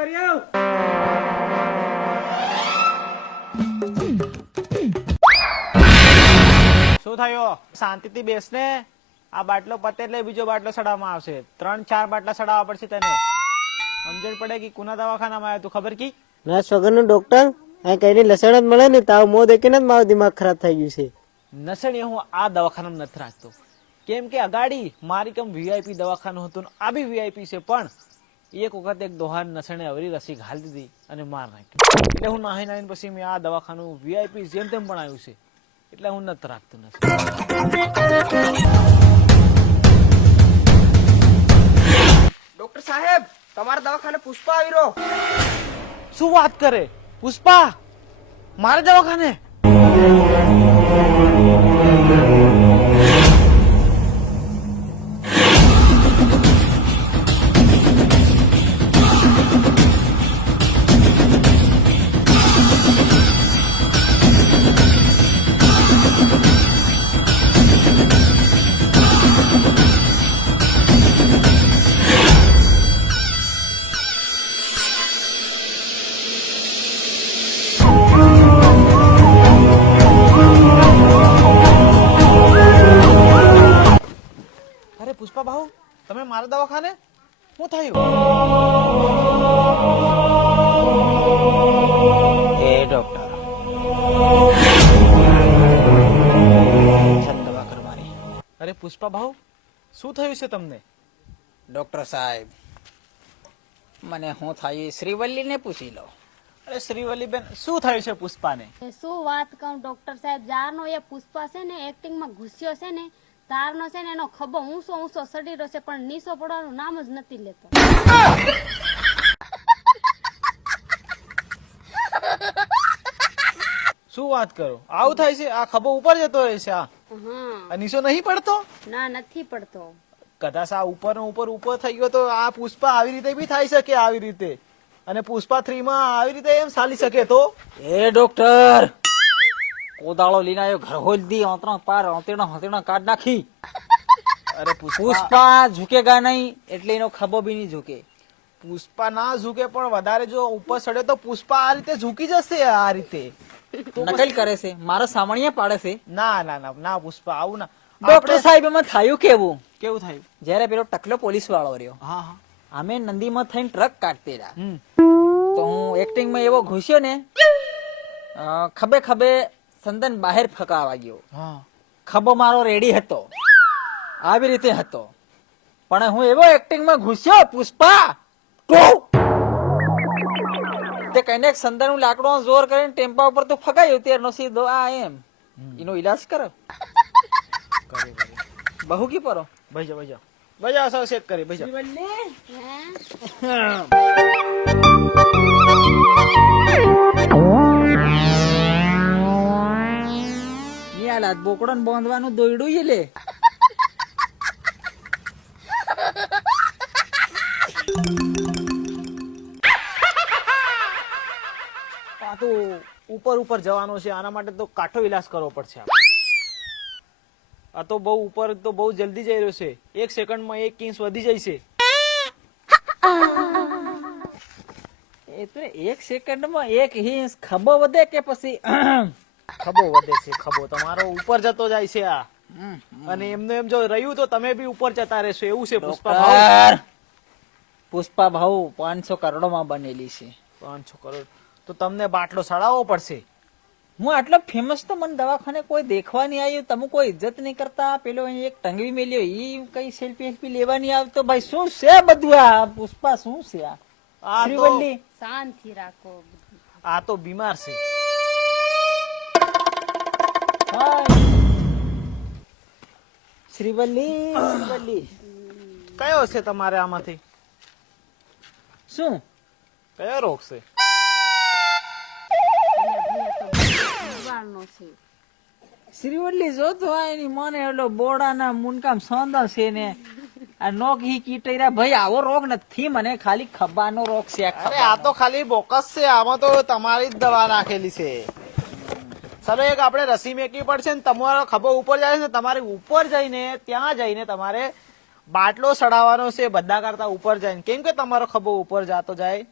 શું થયું? શાંતિથી બેસને. આ બાટલો પતે એટલે બીજો બાટલો સડાવવામાં આવશે. 3-4 બાટલા સડાવવા પડશે તને. સમજણ પડે કે કુના દવાખાનામાં આવ્યો તું ખબર કી? ના વગરનું ડોક્ટર આ કઈ લસણ જ મળે ને તાવ મો દેખીને જ મારું દિમાગ ખરાબ થઈ ગયું છે. નસણી હું આ દવાખાનામાં નથી રાખતો, કેમ કે અગાડી મારી કમ વીઆઈપી દવાખાનું હતું ને આ બી વીઆઈપી છે, પણ એક વખત એક દોહાન નસણે અવરી રસી ઘાલી દીધી અને માર નાખ્યો. એટલે હું નાહી નાહીને પછી મેં આ દવાખાનું વીઆઈપી જેમ તેમ બનાવ્યું છે, એટલે હું નથી રાખતો. ડોક્ટર સાહેબ, તમારા દવાખાને પુષ્પા આવી રહ્યો. શું વાત કરે? પુષ્પા મારે દવાખાને? પુષ્પા ભાઉ, તમે મારા દવાખાને? શું થયું? એ ડોક્ટર દવા કરવાની. અરે પુષ્પા ભાઉ, શું થયું છે તમને? ડોક્ટર સાહેબ, મને શું થયું શ્રીવલ્લી ને પૂછી લો. અરે શ્રીવલ્લી બેન, શું થયું છે પુષ્પાને? શું વાત કહું ડોક્ટર સાહેબ, જારનો એ પુષ્પા છે ને એક્ટિંગમાં ઘૂસ્યો છે ને, તારનો છે ને એનો ખભો ઊંચો ઊંચો સડી રહ્યો છે, પણ નીચો પડવાનું નામ જ નથી લેતો. શું વાત કરો? આવું થાય છે? આ ખભો ઉપર જતો રહે છે? આ નીચો નહીં પડતો? ના, નથી પડતો. કદાચ આ ઉપર ઉપર થઈ ગયો તો આ પુષ્પા આવી રીતે બી થઈ શકે, આવી રીતે. અને પુષ્પા 3 માં આવી રીતે એમ ચાલી શકે તો? એ ડોક્ટર કોદાળો લઈને આવ્યો, ઘર હોલ દી ઓતરો પાર ઓતેણો કાઢ નાખી. અરે પુષ્પા ઝુકેગા નહીં એટલે એનો ખભો બી નહીં ઝુકે. પુષ્પા ના ઝૂકે, પણ વધારે જો ઉપર ચડે તો પુષ્પા આ રીતે ઝૂકી જશે. આ રીતે નકલ કરે છે, મારો સામાણિયા પાડે છે. ના ના ના ના પુષ્પા, આવું ના. ડોક્ટર સાહેબ, એમાં થયું કેવું થયું? જયારે પેલો ટકલો પોલીસ વાળો રહ્યો, હા હા, અમે નંદીમાં થઈને ટ્રક કાઢતે રહ્યા, તો હું એક્ટિંગમાં એવો ઘૂસ્યો ને, ખભે ખભે સંદન બહાર ફકાવા ગયો. ખભો મારો રેડી હતો, આવી રીતે હતો, પણ હું એવો એક્ટિંગમાં ઘૂસ્યો પુષ્પા તે કઈને સંદન લાકડો જોર કરીને ટેમ્પા ઉપર તો ફગાયું, તેનો સીધો આ એમ એનો ઈલાજ કરો. બહુ કી પરો ભજા સૌ ચેક કરી ભજા. બોકડો ને બાંધવાનું દોયડું લે. આ તો ઉપર જવાનો છે, આના માટે તો કાઠો ઈલાજ કરવો પડશે. આ તો બહુ ઉપર, તો બહુ જલ્દી જઈ રહ્યો છે. 1 સેકન્ડમાં 1 ઇંચ વધી જાય છે. એ તો 1 સેકન્ડમાં 1 ઇંચ ખભો વધે કે પછી? ખભો વધે છે, ખભો તમારો ઉપર જતો જાય છે આ. અને એમને એમ જો રહ્યું તો તમે બી ઉપર જતા રહેશો, એવું છે પુષ્પા ભાઉ. પુષ્પા ભાઉ 500 કરોડમાં બનેલી છે. 500 કરોડ તો તમને બાટલો સડાવવો પડશે. હું આટલો ફેમસ તો મને દવાખાને કોઈ દેખવા નહીં આવ્યું, તમે કોઈ ઇજ્જત નહીં કરતા. પેલો એક ટંગવી મેલ્યો, ઈ કઈ સેલ્ફી લેવા નહીં આવતો. ભાઈ શું છે બધું આ પુષ્પા? શું છે આ? શ્રીવલ્લી શાંતિ રાખો. આ તો બીમાર છે. શ્રીવલ્લી કયો છે તમારે આમાંથી? શું કયો રોગ છે? શ્રીવલ્લી જોતો એની મને એટલો બોડાના મુનકામ સોંદા છે ને આ નોક હી કીટૈરા. ભાઈ આવો રોગ નથી મને, ખાલી ખભાનો રોગ છે. અરે આ તો ખાલી બોકસ છે, આમાં તો તમારી જ દવા નાખેલી છે. ચલો એક આપણે રસી મેકવી પડશે ને તમારો ખભો ઉપર જાય છે, તમારે ઉપર જઈને ત્યાં જઈને તમારે બાટલો સડાવવાનો છે, બધા કરતા ઉપર જઈને. કેમ કે તમારો ખભો ઉપર જાતો જાય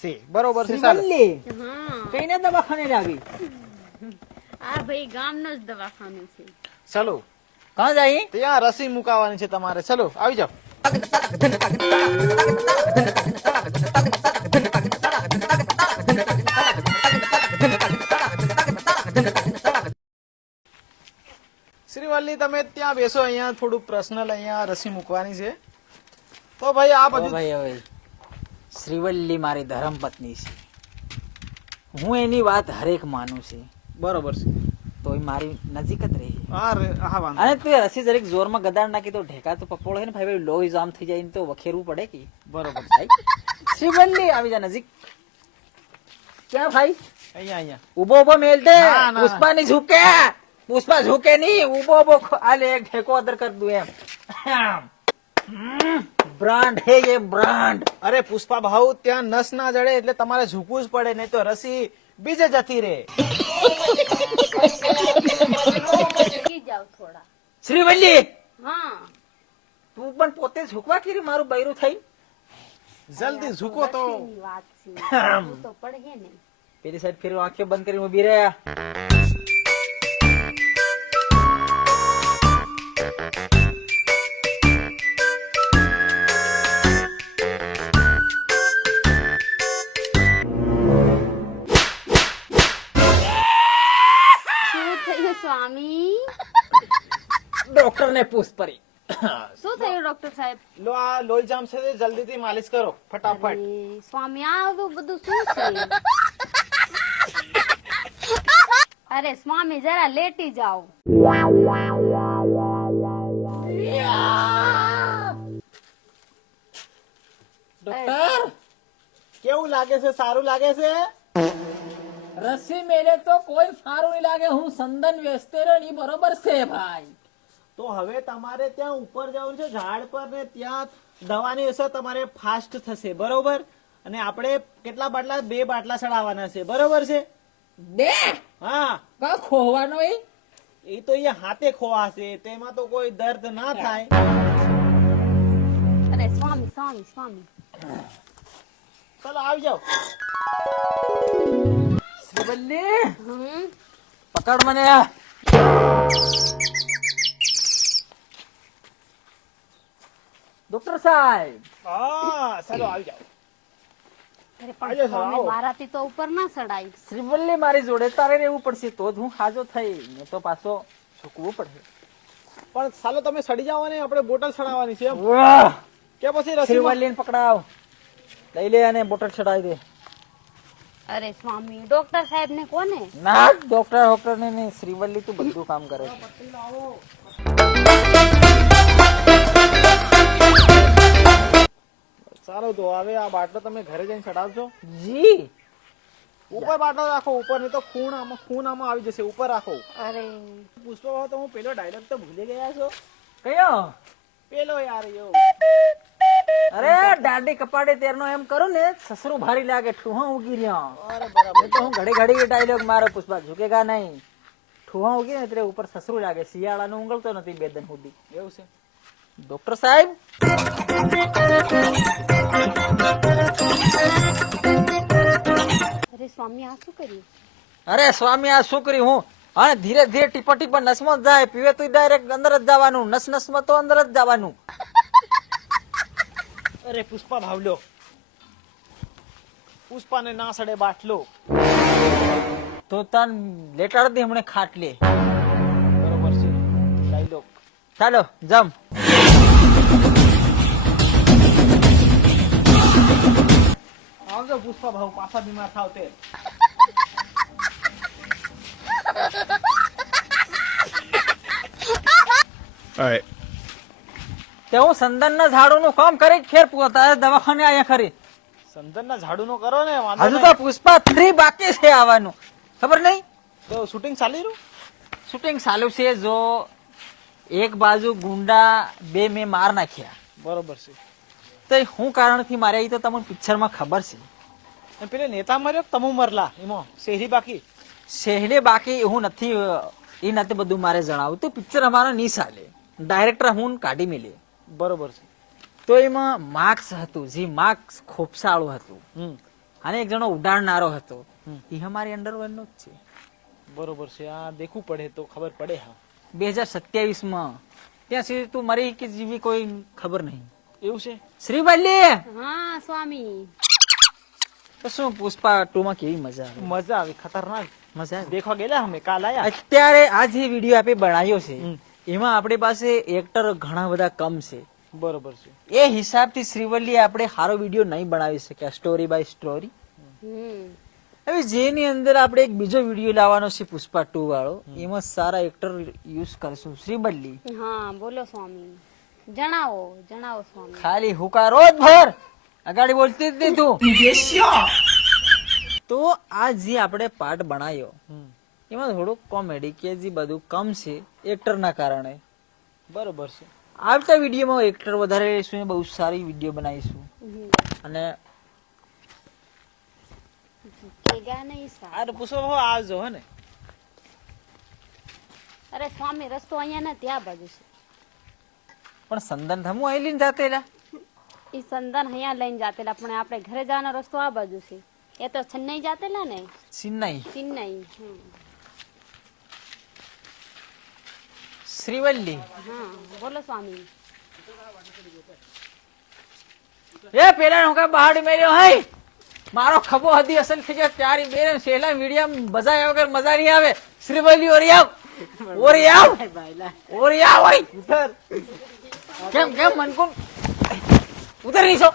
છે. બરોબર છે. ચાલો. શ્રીવલ્લી હા કઈને દવાખાને લાવી આ ભાઈ ગામનો જ દવાખાનું છે. ચલો કાં જાય ત્યાં રસી મુકાવાની છે તમારે. ચલો આવી જાઓ. શ્રીવલ્લી તમે ત્યાં બેસો. અહીંયા થોડું પર્સનલ અહીંયા રસી મૂકવાની છે. તો ભાઈ આ ઓ બધું ભાઈ હવે શ્રીવલ્લી મારી ધર્મપત્ની છે. હું એની વાત હરેક માનું છે, બરોબર છે. તો એ મારી નજીક જ રહી. હા વાંધો અને તું એ રસી જરીક જોરમાં ગદાડ નાખી તો ઢેકા તો પપોળો છે ને ભાઈ, લોહી જામ થઈ જાય ને તો વખેરવું પડે કે. બરોબર છે. ભાઈ, શ્રીવલ્લી આવી જા નજીક. ક્યાં ભાઈ અહીંયા ઉભો ઉભો મેલ દે. ના, ના. પુષ્પા ની ઝુકે, પુષ્પા ઝુકે નહીં. ઉભો ઉભો આલે એક ઢેકો અદર કર દઉં એમ. બ્રાન્ડ હે ये બ્રાન્ડ. અરે પુષ્પા ભાઉ ત્યાં નસ ના જડે એટલે તમારે ઝૂકવું જ પડે, નહીં તો રસી બીજે જતી રહે. જગી જાવ થોડા. શ્રીવલ્લી હા તું પણ પોતે ઝુકવા કીરી મારું બૈરું થઈ. જલ્દી ઝૂકો તો. રસીની વાત છે. ઝૂકવું તો પડે ને. પેલી સાઈડ ફેર આંખો બંધ કરીને ઉભી રહ્યા. શું થયું સ્વામી? ડોક્ટર ને પૂછ પરી. શું થયું ડોક્ટર સાહેબ? લો આ લોહી જામ છે, જલ્દીથી માલિશ કરો ફટાફટ. અરે, સ્વામી આ બધું શું છે? અરે સ્વામી જરા લેટી જાઓ. ડોક્ટર કેવું લાગે છે? સારું લાગે છે? રસી મેલે તો કોઈ સારું નહીં લાગે. હું સંદન વેચતે રહ્યો ને ઈ બરોબર છે ભાઈ. તો હવે તમારે ત્યાં ઉપર જવાનું છે ઝાડ પર, ને ત્યાં દવાની અસર તમારે ફાસ્ટ થશે. બરોબર? અને આપણે કેટલા બાટલા? 2 બાટલા ચડાવવાના છે. બરોબર છે? બે હા, કા ખોવાનો એ એ તો અહીંયા હાથે ખોવાશે, તેમાં તો કોઈ દર્દ ના થાય. અરે સ્વામી સ્વામી સ્વામી. ચલો આવી જાઓ. શ્રીવલ્લી હમ પકડ મને. ડોક્ટર સાહેબ હા ચલો આવી જાઓ. અરે આવો, પણ સ્વામી આવો. મારાથી તો ઉપર ના ચડાય. શ્રીવલ્લી મારી જોડે તારે રહેવું પડશે તો જ હું હાજો થઈ, ને તો પાછો ઝૂકવું પડશે. પણ ચાલો તમે સડી જાઓ ને આપણે બોટલ ચડાવવાની છે એમ. વાહ! કે પછી રસી શ્રીવલ્લી ને પકડાવ, લઈ લે અને બોટલ ચડાવી દે. અરે સ્વામી ડોક્ટર સાહેબ ને કોને? ના ડોક્ટર ને નહીં, શ્રીવલ્લી તું બધું કામ કરે છે. સારું તો હવે આ બાટલો તમે ઘરે જઈને ચડાવશો. જી ઉપર બાટલો રાખો, ઉપર, નહીં તો ખૂણ આમાં આવી જશે. ઉપર રાખો. અરે પુષ્પા તો હું પેલો ડાયલોગ તો ભૂલી ગયા છો. કયો? પેલો યાર યો. અરે દાઢી કપાડે તેરનો એમ કરું ને સસરું ભારી લાગે, ઠુહા ઉગી રહ્યા. અરે બરાબર. એ તો હું ઘડી ઘડી ડાયલોગ મારો, પુષ્પા ઝુકેગા નહીં. ઠુહા ઉગી ને એટલે ઉપર સસરું લાગે. શિયાળાનું ઊંઘલતો નથી 2 દિન સુધી. એવું છે. ડોક્ટર સાહેબ અરે સ્વામી આ શું કર્યું? અરે સ્વામી આ શું કર્યું હું? હા ધીરે ધીરે ટીપા ટીપા નસમાં જ જાય. પીવે તો ડાયરેક્ટ અંદર જ જવાનું, નસ માં તો અંદર જ જવાનું. અરે પુષ્પા ભાવલો, પુષ્પાને ના સડે બાટલો. તો તન લેટાડ દે હમણે ખાટલે. બરોબર છે ડાયલોગ. ચાલો જમ. આવજો પુષ્પા ભાવ, પાછા બીમાર થાવ તે. તે હું સંદન ના ઝાડુ નું કામ કરી ફેર પોતા દવાખાને આયા ખરી. સંદન ના ઝાડુ નો કરો ને, વાંધો હજુ નહીં. તો પુષ્પા 3 બાકી છે આવવાનું, ખબર નહીં? તો શૂટિંગ ચાલી રહ્યું. શૂટિંગ ચાલુ છે. જો એક બાજુ ગુંડા 2 મેં માર નાખ્યા, બરોબર છે. તો હું કારણથી મારે એ તો તમને પિક્ચર માં ખબર છે. અને પેલે નેતા મર્યો તમુ મરલા, એમાં શેરી બાકી. શહેરે બાકી હું નથી, એ નથી બધું મારે જણાવું. તો પિક્ચર અમારો નહીં ચાલે, ડાયરેક્ટર હું કાઢી મેલે. બરોબર છે. તો એમાં માર્ક્સ હતું, જે માર્ક્સ ખોપસાળું હતું. અને એક જણો ઉડાડનારો હતો એ અમારી અંડરવેર નો જ છે. બરોબર છે, આ દેખવું પડે તો ખબર પડે. હા 2027 માં ત્યાં સુધી તું મરી કે જીવી કોઈ ખબર નહીં. એવું છે. શ્રીવલ્લી હા સ્વામી. તો શું પુષ્પા 2 માં કેવી મજા આવે? મજા આવી, ખતરનાક. મજા આવે. દેખવા ગયેલા અમે, કાલ આયા. અત્યારે આ જે વિડીયો આપણે બનાવ્યો છે એમાં આપણી પાસે એક્ટર ઘણા બધા કમ છે. બરોબર છે. એ હિસાબથી શ્રીવલ્લી આપણે સારો વિડીયો નહીં બનાવી શક્યા, સ્ટોરી બાય સ્ટોરી. હવે જેની અંદર આપણે એક બીજો વિડીયો લાવવાનો છે પુષ્પા 2 વાળો, એમાં સારા એક્ટર યુઝ કરશું. શ્રીવલ્લી હા બોલો સ્વામી, જણાવો જણાવો સ્વામી. ખાલી હુકારો જ ભર, અગાડી બોલતી જ નહીં તું. તો આ જે આપણે પાર્ટ બનાવ્યો એમાં થોડુંક કોમેડી કે જે બધું કમ છે એક્ટર ના કારણે. બરોબર છે. આવતા વિડીયોમાં એક્ટર વધારે લઈશું, બહુ સારી વિડીયો બનાવીશું. અને કેગા નહીં સાહેબ. આ પૂછો આવજો હે ને. અરે સ્વામી રસ્તો અહીંયા ને ત્યાં બાજુ છે. પણ સંદન થમું અહીં લઈને જાતેલા. ઈ સંદન અહીંયા લઈને જાતેલા, પણ આપણે ઘરે જવાનો રસ્તો આ બાજુ છે. એ તો છન્નઈ જાતેલા ને, ચેન્નઈ. ચેન્નઈ. શ્રીવલ્લી હા બોલો સ્વામી. એ પેલા હું કઈ બહાર મેલ્યો હે, મારો ખભો હદી અસલ થઈ ગયો ત્યારે બેન શેલા મીડિયા બજાયા વગર મજા નહીં આવે. શ્રીવલ્લી ઓરી આવ, ઓરી આવ, ઓરી આવ. ઉતર. કેમ મનકુન ઉતર નહીં છો.